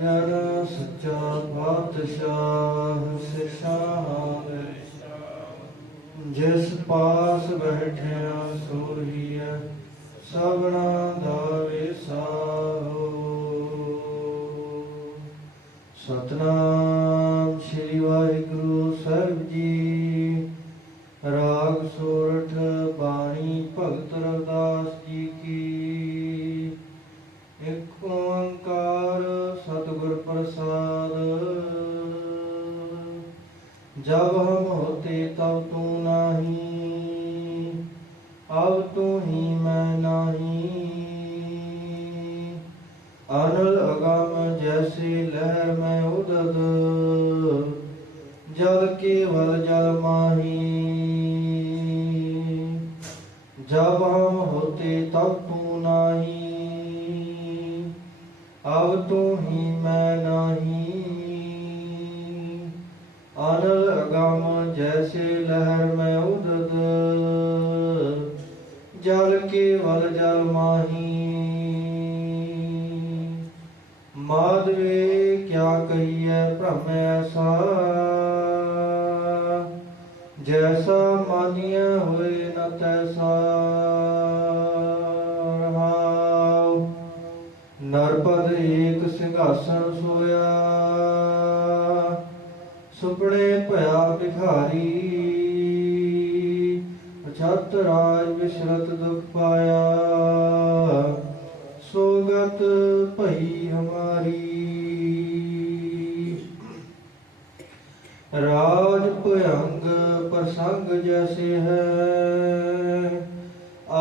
ਜਨ ਸੱਚਾ ਪਾਤਸ਼ਾਹ ਸਿਸ਼ਾਨ ਜਿਸ ਪਾਸ ਬੈਠਿਆ ਸੋਹੀਐ ਸਭਨਾ ਦਾ ਵਿਸਾਹੋ ਸਤਨਾਮ ਸ੍ਰੀ ਵਾਹਿਗੁਰੂ ਸਾਹਿਬ ਜੀ। ਰਾਗ ਸੋਰਠ ਬਾਣੀ ਭਗਤ ਰਵਿਦਾਸ ਜੀ ਕੀ ਇੱਕ ਓੰਕਾਰ ਸਤਿਗੁਰ ਪ੍ਰਸਾਦ। ਜਬ ਹਮ ਹੋਤੇ ਤਬ ਤੂੰ ਨਾਹੀ, ਅਬ ਤੂੰ ਹੀ ਮੈਂ ਨਾਹੀ। ਅਨਲ ਅਗਮ ਜੈਸੀ ਮੈਂ ਉਦਦ, ਜਲ ਕੇਵਲ ਜਲ ਮਾਹੀ। ਜਬ ਹਮ ਹੋਤੇ ਤਬ ਤੂੰ ਨਾਹੀ ਆਵ ਤੂੰ ਹੀ ਮੈਂ ਨਾਹੀ। ਅਨਲ ਅਗਮ ਜੈਸੇ ਲਹਿਰ ਮੈਂ ਉਦਦ। ਜਲ ਕੇਵਲ ਜਲ ਮਾਹੀ। ਮਾਦਵੇ ਕਿਆ ਕਹੀਐ ਭ੍ਰਮ ਐਸਾ ਜੈਸਾ ਮਾਨਿਆ ਹੋਏ ਨ ਤੈਸਾ। ਸਿੰਘਾਸਣ ਸੋਇਆ। ਸੁਪਨੇ ਭਇਆ ਭਿਖਾਰੀ। ਅਛਤ ਰਾਜ ਵਿਸ਼ਰਤ ਦੁਖ ਪਾਇਆ। ਸੋਗਤ ਭਈ ਹਮਾਰੀ। ਰਾਜ ਭਯੰਗ ਪ੍ਰਸੰਗ ਜੈਸੇ ਹੈ।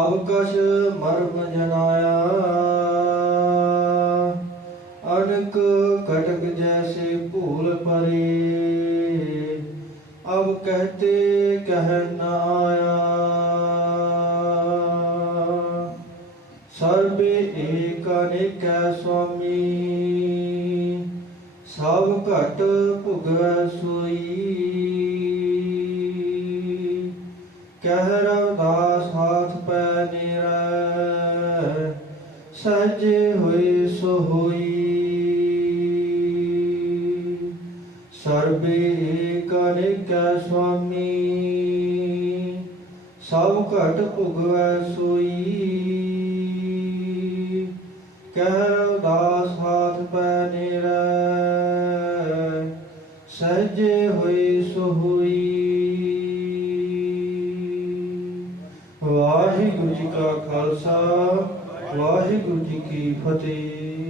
ਅਵਕਸ਼ ਮਰਮ ਜਨਾਇਆ। ਅਨਕ ਕਟਕ ਜੈਸੇ ਭੂਲ ਪਰੇ, ਅਬ ਕਹਤੇ ਕਹਿ ਨਾ ਆਇਆ। ਸਰਬੇ ਏਕ ਅਨੇਕੈ ਸੁਆਮੀ, ਸਭ ਘਟ ਭੁਗਵੈ ਸੋਈ। ਕਹਿ ਰਵਦਾਸ ਹਾਥ ਪੈ ਨੇਰੈ, ਸਹਜੇ ਹੋਏ ਸੋ ਸਰਬੇ ਏਕ ਅਨੇਕੈ ਸੁਆਮੀ, ਸਭ ਘਟ ਭੁਗਵੈ ਸੋਈ। ਕਹਿ ਰਵਦਾਸ ਹਾਥ ਪੈ ਨੇਰੈ ਸਹਜੇ ਹੋਈ ਸੋ ਹੋਈ ਵਾਹਿਗੁਰੂ ਜੀ ਕਾ ਖਾਲਸਾ, ਵਾਹਿਗੁਰੂ ਜੀ ਕੀ ਫਤਿਹ।